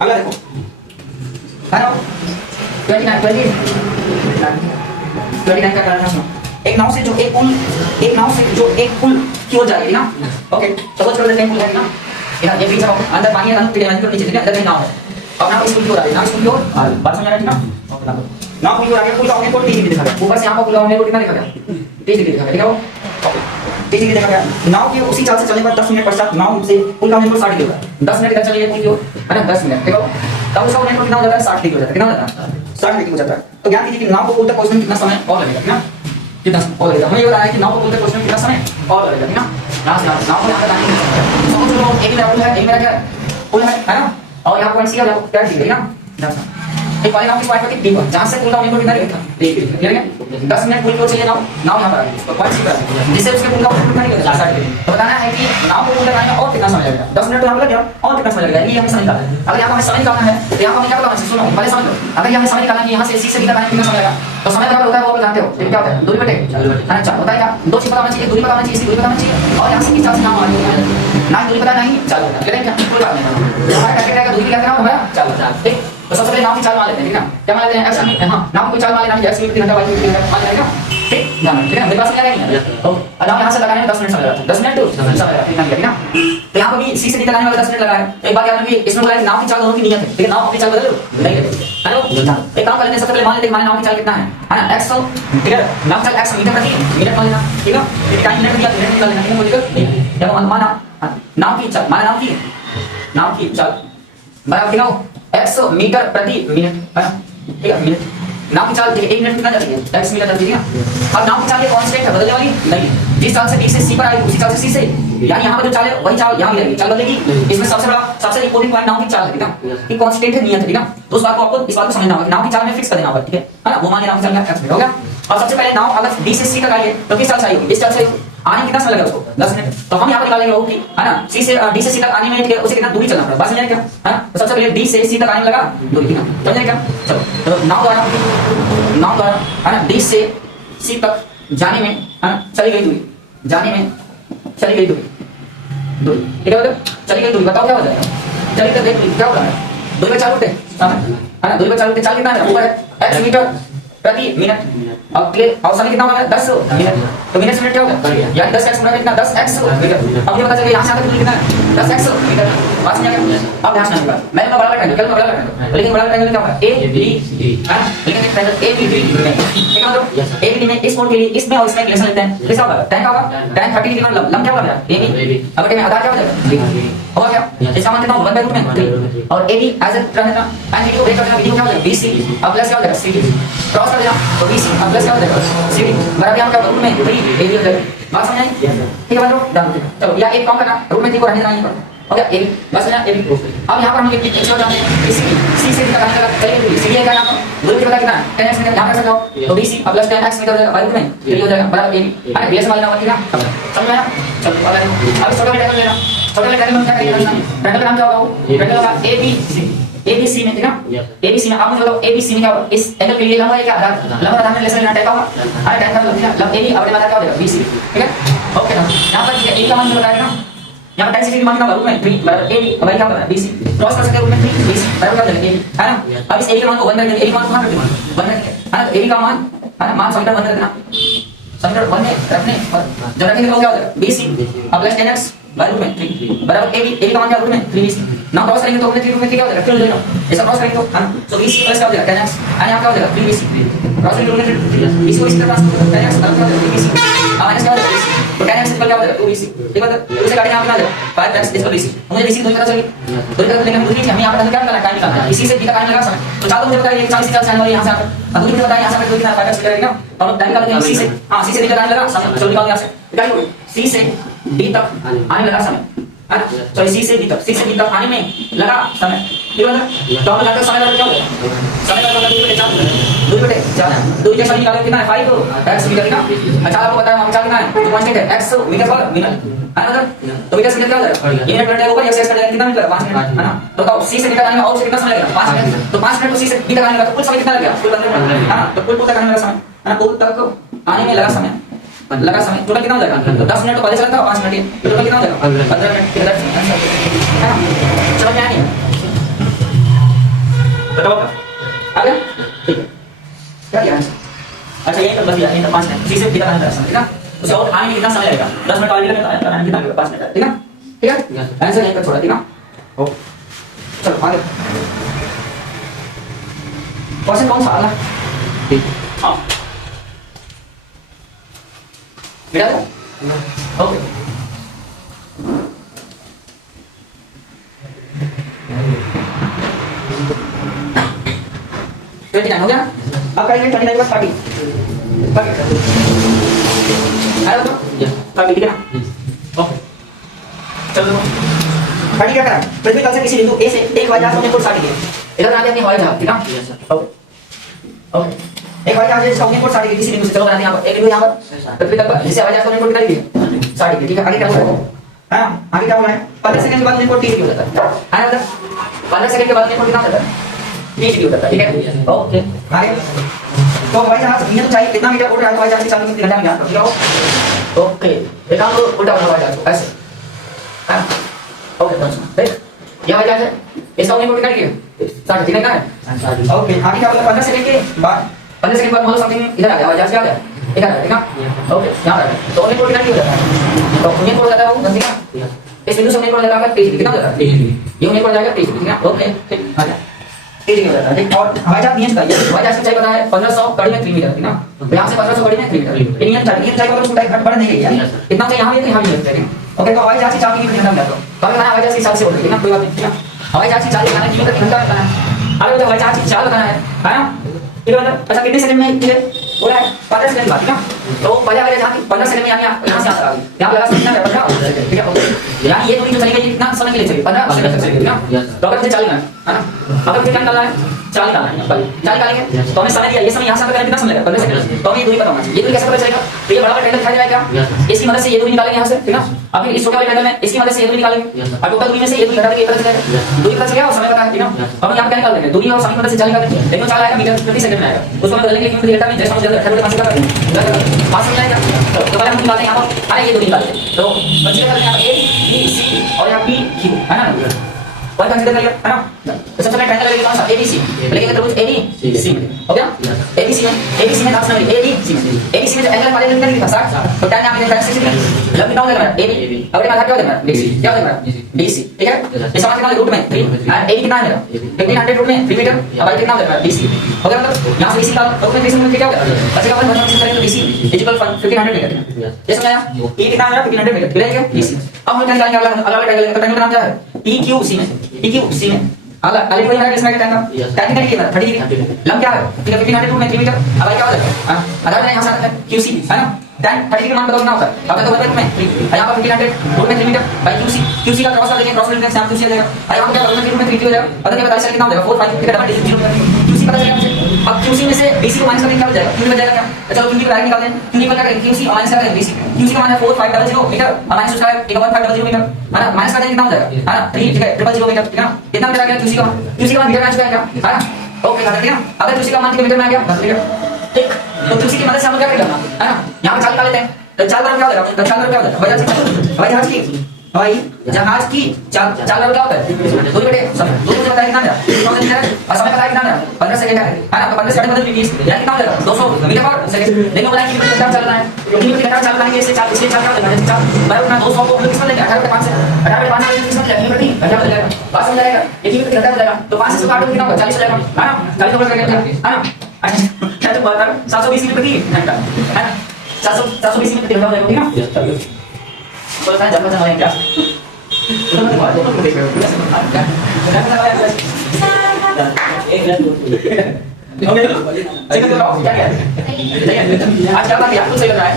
अगला देखो हेलो 29 का करना सुनो। एक नाव से जो एक पुल की ओर जा रही है ना, ओके सपोज करो देखते हैं पुल है ना, ये बीच में अंदर पानी है ना, नीचे ठीक है, अंदर कहीं नाव है। अब नाव इस पुल की ओर आ रही है, नाव इस पुल की ओर बात समझ आ रही है ना, ओके नाव पुल की ओर आ रही है। पुल का ऑन कोड 30 डिग्री दिखा रहा है, ऊपर से यहां पर पुल का ऑन कोड कितना दिखा रहा है, 30 डिग्री दिखा रहा है, ठीक है वो 30 डिग्री दिखा रहा है। नाव के उसी चाल से चलने पर 10 मिनट पश्चात नाव से पुल का ऑन कोड 60 डिग्री होगा। 10 मिनट इधर चलिए पुल की ओर है ना, 10 मिनट, ठीक है वो तब उसका ऑन कोड कितना हो जाता है, 60 डिग्री हो जाता है, कितना हो जाता है 60 डिग्री हो जाता है। तो ध्यान दीजिए कि नाव को पुल तक पहुंचने में कितना समय और लगेगा ना, कितना और लगेगा। हमें ये बताया है कि नाव को पुल तक पहुंचने में कितना समय और लगेगा, ठीक है ना। यहां से नाव को यहां तक आने में समझ लो एक लेवल है, एक मेरा क्या है पुल है ना, और यहां पॉइंट सी है, यहां क्या है ना, एक वाले नाव की स्क्वायर पर कितनी जहां से पुल का ऑन कोड कितना लिखा ठीक है 10 मिनट पुल को चाहिए नाव यहां पर आ गई पॉइंट सी पर, जिससे उसके पुल का ऑन कोड कितना निकलेगा 60 डिग्री। तो बताना है कि नाव को पुल तक आने में और कितना समय लगेगा, 10 मिनट तो यहां लग गया और कितना समय लगेगा, ये हमें समझ निकालना है। अगर यहां पर हमें समय निकालना है तो यहां पर हमें क्या करना है, सुनो पहले समझ लो। अगर यहां हमें समय निकालना है कि यहां से सी से डी तक आने में कितना समय लगेगा, तो समय बराबर होता है वो आप जानते हो, तो क्या होता है दूरी बटे अच्छा होता है क्या, दो चीज पता होना चाहिए, दूरी पता होना चाहिए, दूरी पता होना चाहिए, और यहां से किस चाल से नाव आ रही है ना, दूरी पता नहीं चलो लेकिन क्या कोई बात नहीं, हमारा टारगेट रहेगा दूरी क्या करना हमारा चलो ठीक। तो सबसे पहले नाव की चाल मान लेते हैं, ठीक है क्या मान लेते हैं, एक्स हां नाव की चाल मान लेना है, एक्स मीटर घंटा वाई मीटर घंटा मान लेगा, ठीक ध्यान रखना, ठीक है मेरे पास क्या है तो नाव यहां से लगाने में 10 मिनट समय लगता है, 10 मिनट तो समय लगेगा, ठीक है ना। तो यहां पर भी सी से डी तक आने में 10 मिनट लगा है। एक बात याद रखिए, इसमें बोला है कि नाव की चाल दोनों की नियत है, ठीक है नाव अपनी चाल बदल नहीं है, हेलो एक काम कर लेते हैं, सबसे पहले मान लेते हैं हमारे नाव की चाल कितना है ना, एक्स ठीक है नाव की चाल एक्स मीटर प्रति मिनट मान लेना, ठीक है ये टाइम मिनट दिया मिनट निकाल लेना, ठीक है कोई दिक्कत नहीं। जब माना नाव की चाल माना नाव की चाल बराबर कितना एक्स मीटर प्रति मिनट है ठीक है मिनट, नाव की चाल ठीक है 1 मिनट कितना जाती है एक्स मीटर जाती है। अब नाव की चाल ये कांस्टेंट है, बदलने वाली नहीं, जिस चाल से डी से सी पर आई उसी चाल से सी से, यानी यहां पर जो चाल है वही चाल यहां भी रहेगी, चाल बदलेगी। इसमें सबसे बड़ा सबसे इंपॉर्टेंट पॉइंट नाव की चाल है, ठीक है कि कांस्टेंट है, नियत है, ठीक है। तो उस बात को आपको इस बात को समझना होगा कि नाव की चाल में फिक्स कर देना होगा, ठीक है ना, वो मान के नाव की चाल में एक्स मीटर हो गया। और सबसे पहले नाव अगर डी से सी तक आई है तो किस चाल से आई होगी, इस चाल से आने में कितना समय लगेगा उसको 10 मिनट, तो हम यहां पर निकालेंगे वो कि है ना सी से डी से सी तक आने में ठीक है उसे कितना दूरी चलना पड़ेगा, बस समझिए क्या है ना। तो सबसे पहले डी से सी तक आने में लगा दूरी, ठीक है समझिए क्या। चलो तो नाव द्वारा है ना डी से सी तक जाने में है ना चली गई दूरी, जाने में चली गई दूरी ठीक है चली गई दूरी, बताओ क्या हो जाएगा, चलिए तो देख क्या हो रहा है, दूरी पर चाल उठते है ना, दूरी पर चाल उठते चाल कितना है ऊपर है x मीटर प्रति मिनट और समय कितना होगा 10 मिनट, तो मिनट से मिनट क्या होगा यानी 10x गुणा कितना 10x मीटर। अब ये पता चल गया यहां से आकर दूरी कितना है 10x मीटर, बात समझ आ गया। अब ध्यान से सुनिएगा, मैं बड़ा ट्रायंगल क्या बड़ा ट्रायंगल, लेकिन बड़ा ट्रायंगल क्या होगा a b है लेकिन एक ट्रायंगल a b d ठीक है मतलब a b d में इस कोण के लिए इसमें और इसमें रिलेशन लेते हैं, कैसा होगा tan का होगा tan 30 डिग्री मतलब लंब क्या होगा मेरा a b, अब क्या आधार क्या हो जाएगा होगा क्या, इसका मान कितना होगा 1/√3 और a b as a triangle tan को ब्रेक कर देना, bd को क्या हो जाएगा bc अब प्लस क्या हो जाएगा cd क्रॉस कर देना तो bc अब प्लस क्या हो जाएगा cd बराबर यहां क्या रूट में 3 ab हो जाएगा, बात समझ आई ठीक है बच्चों। चलो या एक काम करना रूट में 3 को रहने देना यहां पर हो गया ab बस ना ab। अब यहां पर हम लिखते हैं x जानते हैं bc c से तक आने लगा चलिए cd है क्या यहां पर दूरी कितना कितना 10x मीटर यहां कर सकते हो तो bc अब प्लस 10x मीटर हो जाएगा रूट में 3 हो जाएगा बराबर ab है bs वाला नंबर ठीक है समझ में आया। चलो अब छोटा में ट्रायंगल लेना, छोटा में ट्रायंगल में क्या करेंगे ट्रायंगल का नाम क्या होगा वो ट्रायंगल होगा abc ABC में ठीक है ABC में आप मुझे बताओ ABC में क्या होगा, इस एंगल के लिए लंबा है क्या आधार, लंबा आधार में रिलेशन लेना टाइप होगा अरे टाइप का मतलब AB अपने आधार क्या हो जाएगा BC ठीक है ओके ना। यहां पर ठीक है A का मान जो बताएगा ना यहां पर tan से मान कितना रूट में 3 बराबर AB अब क्या होगा BC क्रॉस कर सकते हैं रूट में 3 BC बराबर क्या हो जाएगा AB है ना। अब इस AB के मान को 1 रख देंगे, AB मान को कहां रख देंगे 1 रख है ना, तो AB का मान है ना मान समीकरण 1 रख देना, समीकरण 1 में रखने और जब रखेंगे तो क्या हो जाएगा BC अब प्लस 10x रूट में 3 बराबर AB का मान क्या रूट में 3BC ना क्रॉस करेंगे तो रूट में 3 क्या हो जाएगा फिर हो जाएगा ऐसा क्रॉस करेंगे तो हां तो BC प्लस क्या हो जाएगा 10x और यहां क्या हो जाएगा 3BC क्रॉस करेंगे रूट में 3 BC को इस तरह ट्रांसफर करेंगे 10x बराबर क्या हो जाएगा 3BC माइनस क्या हो जाएगा BC तो 10x इक्वल क्या हो जाएगा 2BC ठीक है तो उसे काटेंगे यहां पे क्या आ जाएगा 5x इक्वल BC मुझे BC की दूरी पता चली दूरी का लेकिन दूरी हम यहां पर क्या करना है टाइम निकालना है इसी से b का टाइम लगा समय तो चालो मुझे बताइए 40 चाल से आने वाली यहां से आकर दूरी मुझे बताइए यहां से आकर दूरी कितना 5x करेंगे ना तो हम टाइम निकालते हैं c से हां c से b का टाइम लगा समय चलो निकाल यहां से क्या होगा c से d तक आने लगा समय है ना, तो सी से डी तक आने में लगा समय ठीक है ना। तो हम लगाते समय क्या हो गया समय का मतलब दूरी बटे 4 दूरी के समय निकालो कितना है 5 x मीटर ना। अच्छा आपको बताया हम कितना है तो कांस्टेंट है x मीटर पर मिनट है ना, तो मीटर से मीटर क्या हो जाएगा ये मिनट कट जाएगा ऊपर x कट जाएगा कितना मिनट लगेगा 5 मिनट है ना। तो बताओ c से डी तक आने में और से कितना समय लगेगा 5 मिनट तो 5 मिनट को c से डी तक आने में लगा तो कुल समय कितना लगेगा कुल 15 मिनट है ना। तो कुल तक आने में लगा समय है ना, कुल तक आने में लगा समय टोटल कितना हो जाएगा तो 10 मिनट तो पहले चलता है 5 मिनट टोटल कितना हो जाएगा 15 मिनट है ना। चलो क्या नहीं 5 मिनट, 3 से कितना टाइम लगेगा, ठीक है? उसे और आने में कितना समय लगेगा? 10 मिनट वाले कितना लगेगा? 5 मिनट, ठीक है? ठीक है? आंसर यहीं पर छोड़ा, ठीक है? ओ चलो आगे। क्वेश्चन कौन सा अगला? ठीक, हाँ मिला दो, ओके। हो गया, अब करेंगे 29 प्लस 30, आया तो 30, ठीक है ना? ओके चलो 30 क्या करा, पृथ्वी तल से किसी बिंदु ए से 1,960 डिग्री इधर बना दिया अपनी हवाई जहाज, ठीक है? ओके ओके, एक हवाई जहाज है 960 डिग्री किसी बिंदु से, चलो बनाते हैं यहाँ पर एक बिंदु यहाँ पर पृथ्वी तल पर, जिससे हवाई जहाज को 940 डिग्री 60 डिग्री, ठीक है? आगे क्या होगा, हाँ आगे क्या होना है? 15 सेकंड के बाद 940 डिग्री हो जाता है ना? 15 सेकंड के बाद 940 कितना होता है? 30 डिग्री होता है, ठीक है? ओके आगे तो हवाई जहाज ये तो चाहिए कितना मीटर उड़ रहा है हवाई जहाज की चाल कितने घंटा में ज्ञात करो, ओके एक काम करो उल्टा हवाई जहाज को ऐसे, हाँ ओके देख ये हवाई जहाज है, इसका 940 डिग्री है 60 ठीक है? ओके आगे क्या होगा? 15 सेकंड के बाद 15 सेकंड बाद मान लो समथिंग इधर आ गया हवाई जहाज, क्या आ गया इधर आ गया, ठीक है? ओके यहाँ आ गया तो 940 डिग्री हो जाता है, तो 940 हो जाता है वो गंदी का इस बिंदु से 940 हो जाएगा 30 कितना हो जाता है? ये 940 हो जाएगा 30, ठीक है? ओके ठीक आ गया 30 डिग्री हो जाता है, ठीक? और हवाई जहाज नियम चाहिए, हवाई जहाज की ऊंचाई पता है 1500 कड़ी में 3 मीटर, ठीक है? तो यहाँ से 1500 कड़ी में 3 मीटर, ये नियम चाहिए, नियम चाहिए अगर ऊंचाई घट बढ़ नहीं गई है इतना चाहिए यहाँ भी तो यहाँ भी है, ठीक है? ओके तो हवाई जहाज की चाल कितने घंटा में जाता है? तो हमें हवाई जहाज की चाल से बोल रहे हैं ना, कोई बात नहीं, ठीक है? हवाई जहाज की चाल बताना है कितने घंटा बताना है, अगर तो हवाई जहाज की चाल बताना है ना, ठीक है? अच्छा कितने सेकंड में ये बोला है 15 सेकंड की बात, ठीक है? तो पहले हवाई जहाज 15 सेकंड में यहाँ से आ गई, यहाँ लगा कितना 15, ठीक है? ओके यानी ये दूरी जो चली गई कितना समय के लिए चली 15 सेकंड चली, ठीक है? तो अगर मुझे चाल लेना है ना, अगर मुझे क्या निकालना है चाल निकालना है, चाल निकालेंगे तो हमें समय दिया, ये समय यहाँ से कितना समय लगेगा 15 सेकंड, तो हमें ये दूरी पता होना चाहिए, ये दूरी कैसे पता चलेगा? तो ये बड़ा वाला ट्रायंगल दिखाई जाएगा, इसकी मदद से ये दूरी निकालेंगे यहाँ से, ठीक है? अब फिर इस छोटे वाले ट्रायंगल में इसकी मदद से ये दूरी निकालेंगे और टोटल दूरी में से ये दूरी घटा देंगे, पता चलेगा दूरी पता चल गया और समय पता है, ठीक है? अब यहाँ क्या निकाल देंगे दूरी और समय की मदद से चाल निकालेंगे, लेकिन चाल आएगा मीटर प्रति सेकंड में आएगा, उसको हम बदलेंगे कि डेटा में जैसे हम जल्दी 18 पास कर देंगे पास हो जाएगा, तो पहले हम निकालते हैं यहाँ पर, अरे ये दूरी निकालते हैं तो बच्चे का यहाँ ए बी सी और यहाँ पी क्यू है ना, वन कंसीडर करिए है ना? तो सबसे पहले ट्रायंगल लेंगे कौन सा एबीसी, लेंगे त्रिभुज एबीसी हो गया, एबीसी में नाम सुनिए एबीसी में जो एंगल वाले कितने डिग्री था 60, तो tan आपने 60 डिग्री लब कितना हो जाएगा एबी, अब ये बात क्या हो जाएगा बीसी, क्या हो जाएगा बीसी, ठीक है? ये समान कितना रूट में 3 एंड एबी कितना है मेरा 1500 रूट में 3 मीटर, अब ये कितना हो जाएगा बीसी हो गया, मतलब यहां से बीसी का रूट में 3 मीटर क्या हो जाएगा बचेगा 1 1 करेंगे तो बीसी इक्वल 1500 मीटर, ये समझ आया? ए कितना है मेरा 1500 मीटर, ठीक है? बीसी अब हम क्या निकालेंगे अलग अलग ट्रायंगल का ट्रायंगल का नाम क्या है? PQC में PQC में अलग अलग कोई है इसमें क्या है? टैन कितना है 30 डिग्री, लंब क्या है? ठीक है 1500 रूट में 3 मीटर, अब ये क्या हो जाएगा हां आधार यहां से आता है QC है ना, टैन 30 डिग्री मान बताओ कितना होता है? अब तो बता में 3 यहां पर 1500 रूट में 3 मीटर बाय QC का क्रॉस कर देंगे, क्रॉस करने से QC आ जाएगा, यहां पर क्या करोगे रूट में 3 हो जाएगा, पता नहीं बता चल कितना हो जाएगा 4 5 ठीक है 0 QC पता चलेगा मुझे, अब QC में से BC को माइनस करके क्या हो जाएगा? QD बच जाएगा क्या? चलो QD को डायरेक्ट निकाल दें, QD को क्या करेंगे QC माइनस कर देंगे BC, QC का मान है 4500 मीटर और माइनस उसका है 1500 मीटर है ना, माइनस कर देंगे कितना हो जाएगा है ना 3 ठीक है 000 मीटर, ठीक है? कितना मीटर आ गया QC का मान मीटर में आ चुका है क्या है ना? ओके कर दिया, अगर QC का मान मीटर में आ गया ठीक है, ठीक? तो QC की मदद से हम क्या करेंगे है ना, यहां पे चाल निकाल लेते हैं, तो चाल बराबर क्या हो जाएगा? चाल बराबर क्या हो जाएगा? हवाई जहाज की चाल बराबर क्या होता है? दूरी बटे समय, दूरी मुझे बताया कितना मेरा 2000 मीटर और समय बताया कितना मेरा 15 सेकंड है ना, तो 15 सेकंड बदल 20 यानी कितना हो जाएगा 200 मीटर पर सेकंड, लेकिन बोला कि कितना चल रहा है, क्योंकि कितना चल रहा है इससे चाल इसलिए चाल क्या होता है चाल बराबर ना 200 को कितना लेंगे 18/5 से 18/5 से कितना लेंगे प्रति घंटा हो जाएगा, बात समझ आएगा? ये कितने घंटा हो जाएगा, तो 5 से काटो कितना होगा 40 हो जाएगा है ना, 40 ओवर करके है ना, अच्छा क्या तो बता 720 मीटर प्रति घंटा है ना, 720 मीटर प्रति घंटा हो जाएगा, ठीक है? बोलता है जब मजा आएगा क्या तो मैं बात को देख रहा हूं ओके ठीक है तो क्या आज क्या बात है आपको सही लग रहा है